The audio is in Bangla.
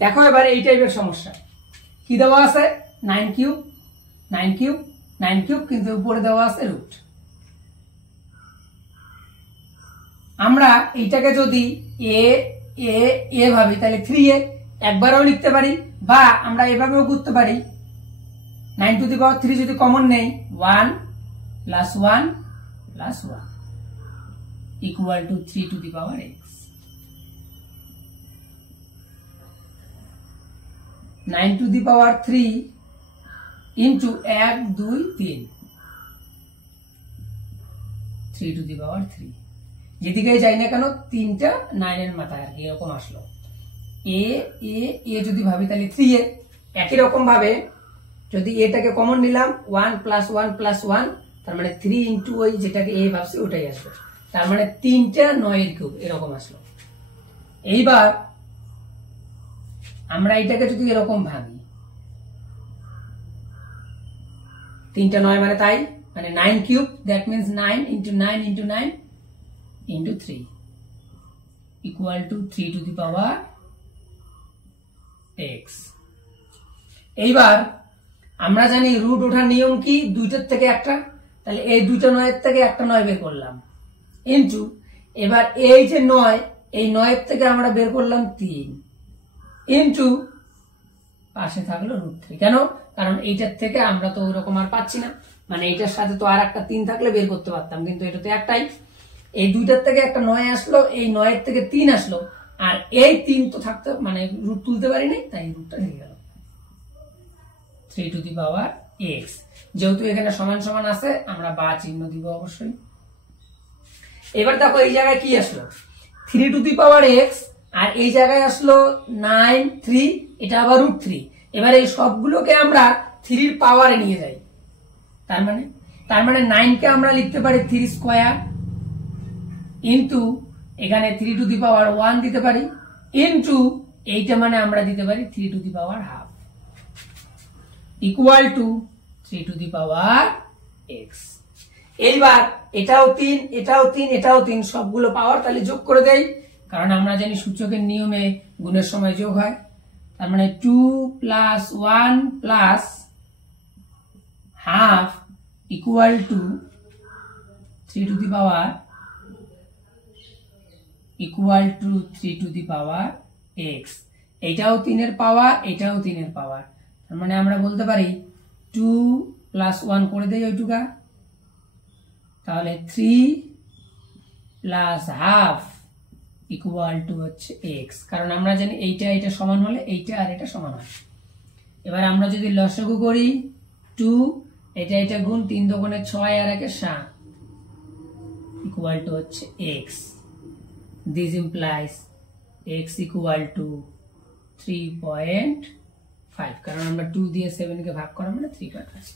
দেখো এবার এই টাইপের সমস্যা কি দেওয়া আছে 9 কিউব 9 কিউব 9 কিউব, কিন্তু উপরে দেওয়া আছে রুট। আমরা এইটাকে যদি এ এ এ ভাবি তাহলে 3a একবারও লিখতে পারি, বা আমরা এভাবেও করতে পারি 9 টু দি পাওয়ার 3 যদি কমন নেই 1 plus 1 plus 1 equal to 3 to the power x। 9 to the power 3 into 1 2 3 3 to the power 3, যেদিকে যাই না কেন 3টা 9 এর মাথায় আর কি এরকম আসলো। এ এ এ যদি ভাবি তাহলে 3a, একই রকম ভাবে যদি এটাকে কমন নিলাম 1 প্লাস 1 প্লাস 1, তার মানে 3 ইন্টু ওই যেটাকে এ ভাবছি ওটাই আসবে, তার মানে 3টা 9 এর কিউব এরকম আসলো। এইবার আমরা এটাকে যদি এরকম ভাবি 3টা 9 মানে তাই, মানে 9 cube, that means 9 into 9 into 9 into 3 equal to 3 to the power x। এইবার আমরা জানি রুট ওঠার নিয়ম কি, দুইটার থেকে একটা, তাহলে এই দুইটা 9 এর থেকে একটা 9 বের করলাম, ইন্টু এবার এই যে 9, এই 9 এর থেকে আমরা বের করলাম 3, ইন্টু পাশে থাকলো রুট 3। কেন? কারণ এইটার থেকে আমরা তো ওরকম আর পাচ্ছি না, মানে এইটার সাথে তো আর একটা 3 থাকলে বের করতে পারতাম, কিন্তু এটা তো একটাই। এই দুইটার থেকে একটা 9 আসলো, এই 9 এর থেকে 3 আসলো, আর এই 3 তো থাকতে মানে রুট তুলতে পারি নাই, তাই রুটটা হয়ে গেল 3 টু দি পাওয়ার x। যেহেতু এখানে সমান সমান আছে আমরা বা চিহ্ন দিব অবশ্যই। এবার দেখো এই জায়গায় কি আসলো 3 টু দি পাওয়ার x, আর এই জায়গায় আসলো 9 3, এটা আবার রুট 3। এবার এই সবগুলোকে আমরা 3 এর পাওয়ারে নিয়ে যাই, তার মানে 9 কে আমরা লিখতে পারি 3 স্কয়ার, ইন্টু এখানে 3 টু দি পাওয়ার 1 দিতে পারি, ইন্টু এইটা মানে আমরা দিতে পারি 3 to the power half equal to 3 to the power x। এইবার এটাও 3 এটাও 3 এটাও 3, সবগুলো পাওয়ার তাহলে যোগ করে দেই, কারণ আমরা জানি সূচকের নিয়মে গুণের সময় যোগ হয়। তার মানে 2 plus 1 plus half equal to 3 to the power equal to 3 to the power x। এটাও 3 এর পাওয়ার, এটাও 3 এর পাওয়ার, তার মানে আমরা বলতে পারি 2 প্লাস 1 করে দেই ওইটুকা, তাহলে 3 প্লাস হাফ ইকুয়াল টু হচ্ছে x, কারণ আমরা জানি এইটা এটা সমান হলে এইটা আর এটা সমান হয়। এবার আমরা যদি লসাগু করি 2 এটা এটা গুণ 3 দুগুণে 6 আর 1 7 ইকুয়াল টু হচ্ছে x। This implies x equal to 3.5, কারণ আমরা 2 দিয়ে 7 কে ভাগ করা মানে 3.5।